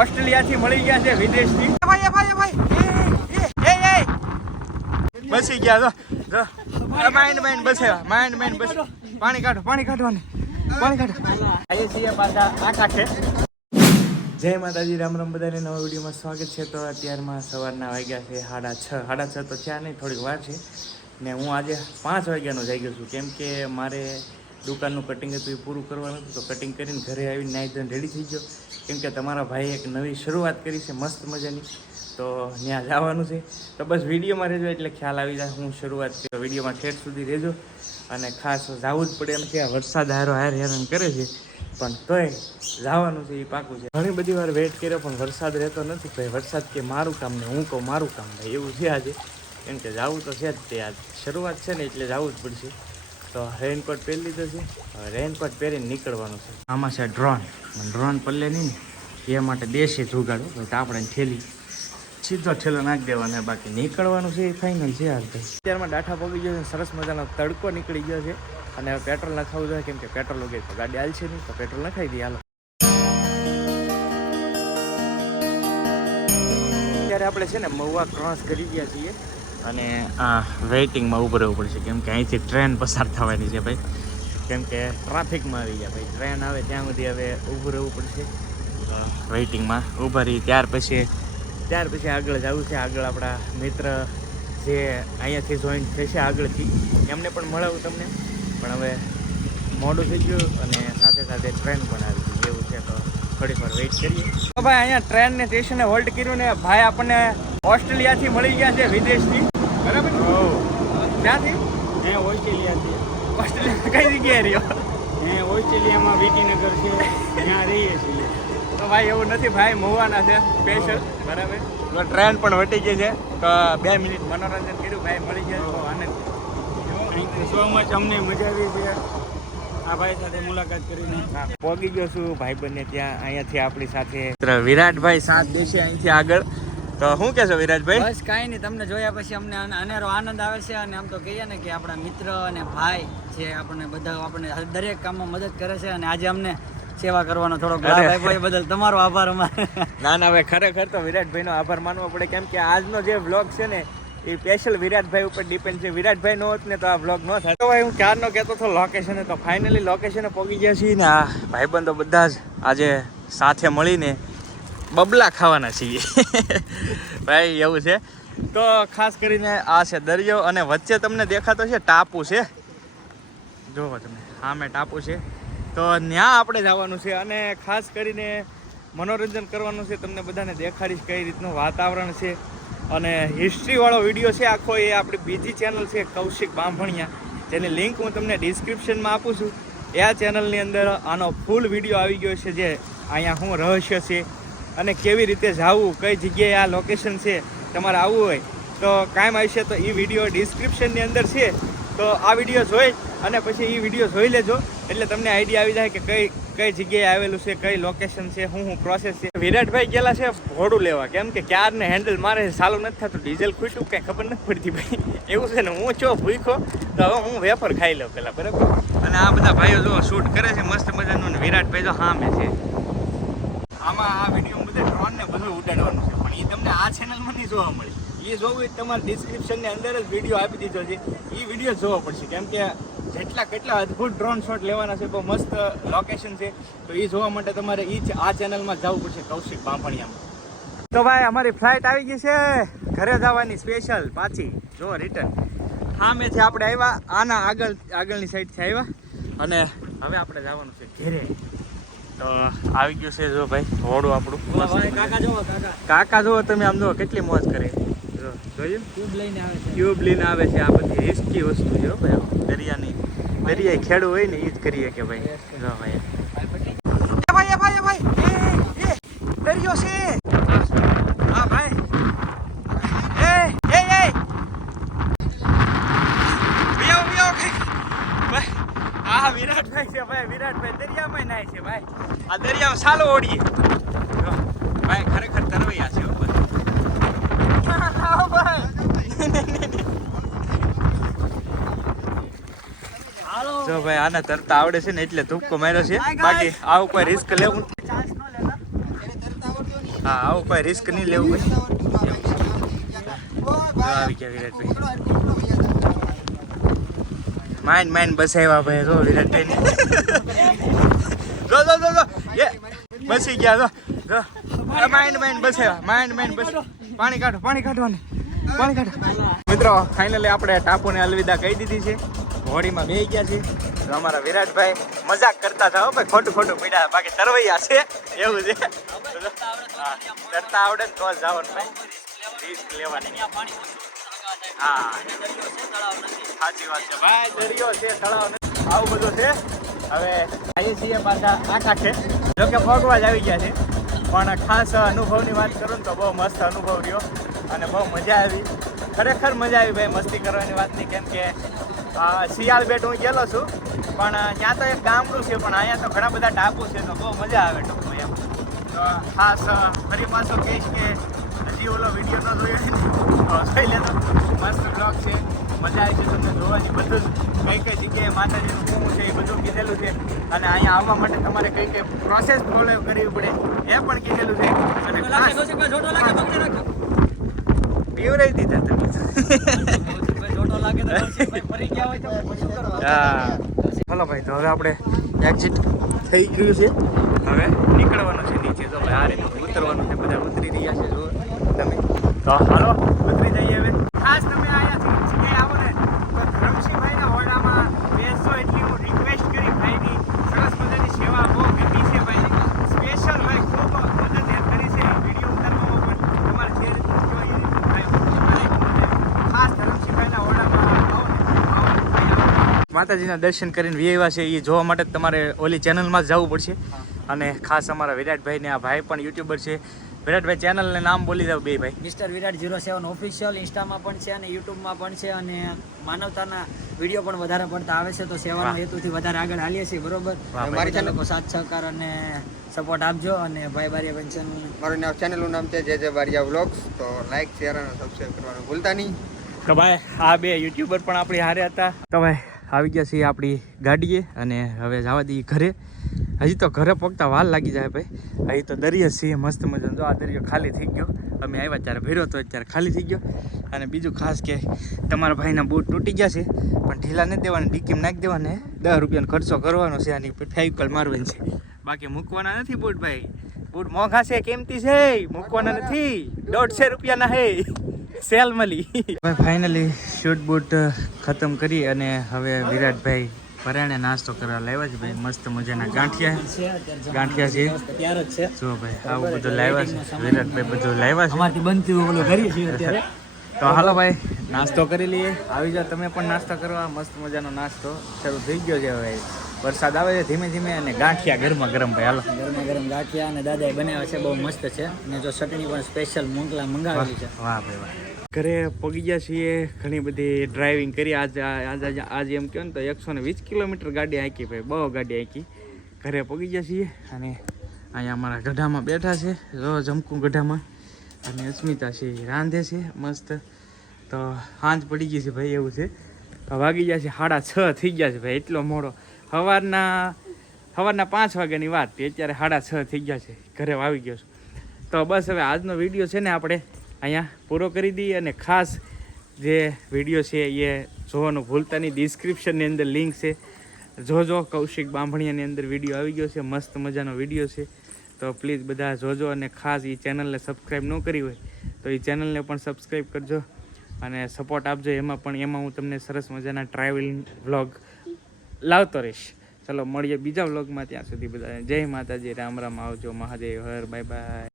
ઓસ્ટ્રેલિયાથી મળી ગયા છે વિદેશથી. બસી ગયા જો માઇન્ડ બસે પાણી કાઢો આઈએ છીએ પાછા આ કાંઠે. જય માતાજી, રામ રામ બધાને. નવા વિડીયોમાં સ્વાગત છે. તો અત્યારમાં સવારના વાગ્યા છે 6:30 તો થયા નહીં, થોડીક વાર છે ને હું આજે 5 વાગ્યાનો જઈ ગયો છું, કેમ કે મારે દુકાનનું કટિંગ હતું એ પૂરું કરવાનું હતું. તો કટિંગ કરીને ઘરે આવીને નાઈ ધોઈને રેડી થઈ ગયો, કેમ કે તમારા ભાઈએ એક નવી શરૂઆત કરી છે મસ્ત મજાની, તો ત્યાં જવાનું છે. તો બસ વિડીયોમાં રહેજો એટલે ખ્યાલ આવી જાય હું શરૂઆત કરી. વિડીયોમાં ઠેઠ સુધી રહેજો અને ખાસ જવું જ પડે એમ છે. વરસાદ હેરાન કરે છે પણ તોય જવાનું છે, એ પાકું છે. ઘણી બધી વાર વેઇટ કર્યો પણ વરસાદ રહેતો નથી ભાઈ. વરસાદ કે મારું કામ ને હું કહું મારું કામ ભાઈ, એવું છે આજે. કેમ કે જવું તો છે જ, તે આજ શરૂઆત છે ને એટલે જવું જ પડશે. તો રેઇનકોટ પહેરી લીધો છે, હવે રેઇનકોટ પહેરીને નીકળવાનું છે. આમાં છે ડ્રોન પલ્લે નહીં ને એ માટે દેશી જુગાડો ભાઈ. આપણે ઠેલી સીધો ઠેલો નાખી દેવાનો, બાકી નીકળવાનું છે એ ફાઇનલ છે હાલ ભાઈ. અત્યારમાં ડાઠા પગી ગયો છે, સરસ મજાનો તડકો નીકળી ગયો છે અને હવે પેટ્રોલ નખાવવું જોઈએ, કેમ કે પેટ્રોલ વગેરે તો ગાડી હાલશે નહીં, તો પેટ્રોલ નખાવી દઈએ હાલો. અત્યારે આપણે છે ને મહુવા ક્રોસ કરી ગયા છીએ અને આ વેઇટિંગમાં ઊભું રહેવું પડશે, કેમ કે અહીંથી ટ્રેન પસાર થવાની છે ભાઈ. કેમ કે ટ્રાફિકમાં આવી ગયા ભાઈ, ટ્રેન આવે ત્યાં સુધી હવે ઊભું રહેવું પડશે. વેઇટિંગમાં ઊભા રહી ત્યાર પછી આગળ જવું છે. આગળ આપણા મિત્ર જે અહીંયાથી જોઈન્ટ થશે આગળથી, એમને પણ મળાવું તમને, પણ હવે મોડું થઈ ગયું અને સાથે ટ્રેન પણ આવી ગઈ એવું છે. તો થોડીક વાર વેઇટ કરીએ. તો ભાઈ અહીંયા ટ્રેનને સ્ટેશને હોલ્ટ કર્યું ને ભાઈ આપણને ઓસ્ટ્રેલિયાથી મળી ગયા છે વિદેશથી, બરાબર? ક્યાંથી? ઓસ્ટ્રેલિયા કઈ જગ્યાએ રહ્યો? ઓસ્ટ્રેલિયામાં વિટીનગર છે, ત્યાં રહીએ છીએ. તો ભાઈ એવું નથી, ભાઈ મહુવાના છે સ્પેશિયલ, બરાબર? તો ટ્રેન પણ વટી ગઈ છે, તો 2 મિનિટ મનોરંજન કર્યું ભાઈ, મળી ગયા તો આનંદ. સો મચ અમને મજા આવી છે આ ભાઈ સાથે મુલાકાત કરીને. પહોંચી ગયો છું ભાઈબંધને ત્યાં. અહીંયાથી આપણી સાથે વિરાટભાઈ સાથ દેશે અહીંથી આગળ. તો શું કહેશો વિરાટભાઈ? બસ કાંઈ નહીં, તમને જોયા પછી અમને અનેરો આનંદ આવે છે. અને આમ તો કહીએ ને કે આપણા મિત્ર અને ભાઈ છે, આપણને દરેક કામમાં મદદ કરે છે અને આજે અમને સેવા કરવાનો થોડો ભાઈ બદલ તમારો આભાર અમારે. ના ભાઈ, ખરેખર તો વિરાટભાઈનો આભાર માનવો પડે, કેમ કે આજનો જે વ્લોગ છે ને એ સ્પેશિયલ વિરાટભાઈ ઉપર ડિપેન્ડ છે. વિરાટભાઈ નો હોત ને તો આ વ્લોગ ન થાય. તો ભાઈ હું ક્યારનો કહેતો હતો લોકેશને, તો ફાઇનલી લોકેશને પહોંચી ગયા છીએ ને આ ભાઈબંધો બધા જ આજે સાથે મળીને બબલા ખાવાના છીએ ભાઈ, એવું છે. તો ખાસ કરીને આ છે દરિયો અને વચ્ચે તમને દેખાતો છે ટાપુ છે, જોવો તમે સામે ટાપુ છે. તો ત્યાં આપણે જવાનું છે અને ખાસ કરીને મનોરંજન કરવાનું છે. તમને બધાને દેખાડીશ કઈ રીતનું વાતાવરણ છે અને હિસ્ટ્રીવાળો વિડીયો છે આખો. એ આપણી બીજી ચેનલ છે કૌશિક બાંભણિયા, જેની લિંક હું તમને ડિસ્ક્રિપ્શનમાં આપું છું. એ આ ચેનલની અંદર આનો ફૂલ વિડીયો આવી ગયો છે, જે અહીંયા શું રહસ્ય છે અને કેવી રીતે જવું, કઈ જગ્યાએ આ લોકેશન છે, તમારે આવવું હોય તો કાયમ આવશે. તો એ વિડીયો ડિસ્ક્રિપ્શનની અંદર છે, તો આ વિડીયો જોઈ અને પછી એ વિડીયો જોઈ લેજો, એટલે તમને આઈડિયા આવી જાય કે કઈ જગ્યાએ આવેલું છે, કઈ લોકેશન છે, શું પ્રોસેસ છે. વિરાટભાઈ ગયેલા છે ઘોડું લેવા, કેમ કે ક્યારને હેન્ડલ મારે ચાલુ નથી થતું, ડીઝલ ખૂટ્યું કંઈ ખબર નથી પડતી ભાઈ, એવું છે ને. હું ચો ભૂખો તો હવે હું વેફર ખાઈ લઉં પેલા, બરાબર? અને આ બધા ભાઈઓ જો શૂટ કરે છે મસ્ત મજાનું, વિરાટભાઈ જો સામે છે. આમાં આ વિડીયો બધે ડ્રોન ને બધું ઉડાડવાનું છે, પણ એ તમને આ ચેનલમાં નહીં જોવા મળે. એ જોવું હોય તમારે ડિસ્ક્રિપ્શનની અંદર જ વિડીયો આપી દીધો છે, એ વિડીયો જોવો પડશે, કેમ કે કેટલા અદ્ભુત ડ્રોન શોટ લેવાના છે, બહુ મસ્ત લોકેશન છે. તો એ જોવા માટે તમારે આ ચેનલમાં જવું પડશે, કૌશિક બાંભણિયામાં. તો ભાઈ અમારી ફ્લાઇટ આવી ગઈ છે ઘરે જવાની સ્પેશિયલ પાછી, જો રિટર્ન. સામેથી આપણે આવ્યા, આના આગળની સાઈડથી આવ્યા અને હવે આપણે જવાનું છે ઘરે. તો આવી ગયું છે જો ભાઈ ઘોડું આપણું. કાકા જોવો તમે, આમ જો કેટલી મોજ કરે, જોયું? ટ્યુબ લઈને આવે છે. આ બધી રિસ્કી વસ્તુ છે ભાઈ, દરિયાએ ખેડું હોય ને એ જ કરીએ કે ભાઈ. જો ભાઈ દરિયો છે. હા ભાઈ, આ વિરાટભાઈ છે ભાઈ, વિરાટભાઈ દરિયામાં નાય છે ભાઈ. આ દરિયામાં સાલો ઓડીએ ભાઈ, ખરેખર તરવૈયા છે જો ભાઈ. આને તરતા આવડે છે ને એટલે ધૂપકો માર્યો છે, બાકી આવું કોઈ રિસ્ક લેવું હા આવું કોઈ રિસ્ક નહીં લેવું ભાઈ. આવી ગયા વિરાટભાઈ. માઇન્ડ બસાવ્યા ભાઈ જો વિરાટભાઈ. જો એ બસી ગયા જો માઇન્ડ બસાવ્યા. પાણી કાઢો. મિત્રો ફાઇનલી આપણે ટાપુને અલવિદા કહી દીધી છે. હોડીમાં બેસી ગયા છે. તો અમારા વિરાટભાઈ મજાક કરતા હતા હો ભાઈ, ખોટું પીડા, બાકી તરવૈયા છે એવું છે. હા તરતા આવડે ને તો જ જવાનું ભાઈ, રિસ્ક લેવાની. હા સાચી વાત છે ભાઈ, દરિયો છે તળાવ નથી, આવું બધું છે. હવે આવીએ છીએ પાછા આ કાંઠે. જોકે ભોગવા જ આવી ગયા છે, પણ ખાસ અનુભવની વાત કરું ને તો બહુ મસ્ત અનુભવ રહ્યો અને બહુ મજા આવી. ખરેખર મજા આવી ભાઈ, મસ્તી કરવાની વાત નહીં. કેમ કે શિયાળ બેટ હું ગયેલો છું, પણ ત્યાં તો એક ગામડું છે, પણ અહીંયા તો ઘણા બધા ટાપુ છે, તો બહુ મજા આવે ટૂંકમાં એમ. તો ખાસ ફરી પાછો કહીશ કે હજી ઓલો વિડીયો ન જોયો તો જોઈ લેતો. મસ્ત બ્લોગ છે, મજા આવી છે તમને જોવાની. બધું જ કઈ જગ્યાએ માતાજીનું શું છે એ બધું કીધેલું છે. અને અહીંયા આવવા માટે તમારે કઈ પ્રોસેસ ફોલો કરવી પડે એ પણ કીધેલું છે. અને પીવરાઈ દીધા હા ચલો ભાઈ, તો હવે આપણે એક્ઝિટ થઈ ગયું છે. હવે નીકળવાનું છે નીચે. તો ભાઈ આ રીતે ઉતરવાનું છે, બધા ઉતરી રહ્યા છે જો તમે. તો હાલો ઉતરી જઈએ હવે. ખાસ તમે આયા જગ્યાએ આવો ને તો ધરમસિંહભાઈના ઓરડામાં બેસજો એટલી હું રિક્વેસ્ટ કરી. ભાઈની સરસ મજાની સેવા બહુ ગમી છે ભાઈ. સ્પેશિયલ ભાઈ ખૂબ મદદ કરી છે વિડીયો ઉતારવામાં પણ. તમારે જે ખાસ ધરમસિંહભાઈના ઓરડામાં માતાજીના દર્શન કરીને વ્યવા છે એ જોવા માટે તમારે ઓલી ચેનલમાં જ જવું પડશે. અને ખાસ અમારા વિરાટભાઈને, આ ભાઈ પણ યુટ્યુબર છે. વિરાટભાઈ ચેનલને નામ બોલી દો બે ભાઈ. મિસ્ટર વિરાટ 07 ઓફિશિયલ ઇન્સ્ટામાં પણ છે અને યુટ્યુબમાં પણ છે. અને માનવતાના વિડીયો પણ વધારે પડતા આવે છે, તો સેવાના હેતુથી વધારે આગળ હાલીએ છીએ. બરોબર, મારી ચેનલ પર સાથ સહકાર અને સપોર્ટ આપજો. અને ભાઈ બારિયા પેન્શન મારું ચેનલનું નામ છે જે બારિયા વ્લોગ્સ. તો લાઈક, શેર અને સબસ્ક્રાઈબ કરવાનું ભૂલતા નહીં. તો ભાઈ આ બે યુટ્યુબર પણ આપણી હારે હતા. તો ભાઈ આવી ગયા છીએ આપણી ગાડીએ અને હવે જવા દઈએ ઘરે. હજી તો ઘરે પગતા વાર લાગી જાય ભાઈ. હજી તો દરિયો છીએ મસ્ત મજાનો. જો આ દરિયો ખાલી થઈ ગયો, અમે આવ્યા ત્યારે ભર્યો તો અત્યારે ખાલી થઈ ગયો. અને બીજું ખાસ કે તમારા ભાઈના બૂટ તૂટી ગયા છે, પણ ઢીલા નથી દેવાના, ડીકીમાં નાખી દેવાને. 10 રૂપિયાનો ખર્ચો કરવાનો છે, આની ફેવિકોલ મારવાની છે, બાકી મૂકવાના નથી બૂટ ભાઈ. બૂટ મોંઘા છે, કિંમતી છે, મૂકવાના નથી. 150 રૂપિયાના હે, સેલ મળી. ભાઈ ફાઇનલી શૂટ બૂટ ખતમ કરી અને હવે વિરાટભાઈ પરાણે નાસ્તો કરવા લાવ્યા છે ભાઈ. મસ્ત મજાના ગાંઠિયા છે. જો ભાઈ આવું બધું લાવ્યા છે વિરાટભાઈ, બધું લાવ્યા છે. અમારથી બનતી ઓલું કરીએ છીએ અત્યારે. તો હાલો ભાઈ નાસ્તો કરી લઈએ. આવી જાઓ તમે પણ નાસ્તો કરવા. મસ્ત મજાનો નાસ્તો શરૂ થઈ ગયો છે હવે. વરસાદ આવે છે ધીમે ધીમે અને ગાંઠિયા ગરમા ગરમ ભાઈ. હાલો ગરમ ગાંઠિયા અને દાદાએ બનાવ્યા છે, બહુ મસ્ત છે. અને જો ચટણી પણ સ્પેશિયલ મંગાવેલી છે. વાહ ભાઈ વાહ. ઘરે પગી ગયા છીએ. ઘણી બધી ડ્રાઇવિંગ કરી. આજે એમ કહો ને તો 120 કિલોમીટર ગાડી હાંકી ભાઈ, બહુ ગાડી હાંકી. ઘરે પગી ગયા છીએ અને અહીંયા અમારા ગઢામાં બેઠા છે. જો જમકું ગઢામાં. અને અસ્મિતા છે રાંધે છે મસ્ત. તો સાંજ પડી ગઈ છે ભાઈ, એવું છે. તો વાગી ગયા છે 6:30 થઈ ગયા છે ભાઈ. એટલો મોડો સવારના 5 વાગ્યાની વાત, અત્યારે 6:30 થઈ ગયા છે. ઘરે આવી ગયો છું. તો બસ હવે આજનો વિડીયો છે ને આપણે અહીંયા પૂરો કરી દઈએ. અને ખાસ જે વિડીયો છે એ જોવાનું ભૂલતા નહીં. ડિસ્ક્રિપ્શનની અંદર લિંક છે, જોજો. કૌશિક બાંભણિયાની અંદર વિડીયો આવી ગયો છે, મસ્ત મજાનો વિડીયો છે. તો પ્લીઝ બધા જોજો. અને ખાસ એ ચેનલને સબસ્ક્રાઈબ ન કરી હોય તો એ ચેનલને પણ સબસ્ક્રાઈબ કરજો અને સપોર્ટ આપજો. એમાં હું તમને સરસ મજાના ટ્રાવેલિંગ વ્લોગ લાવતો રહીશ. ચલો મળીએ બીજા વ્લોગમાં. ત્યાં સુધી બધા જય માતાજી, રામ રામ, આવજો, મહાદેવ હર, બાય બાય.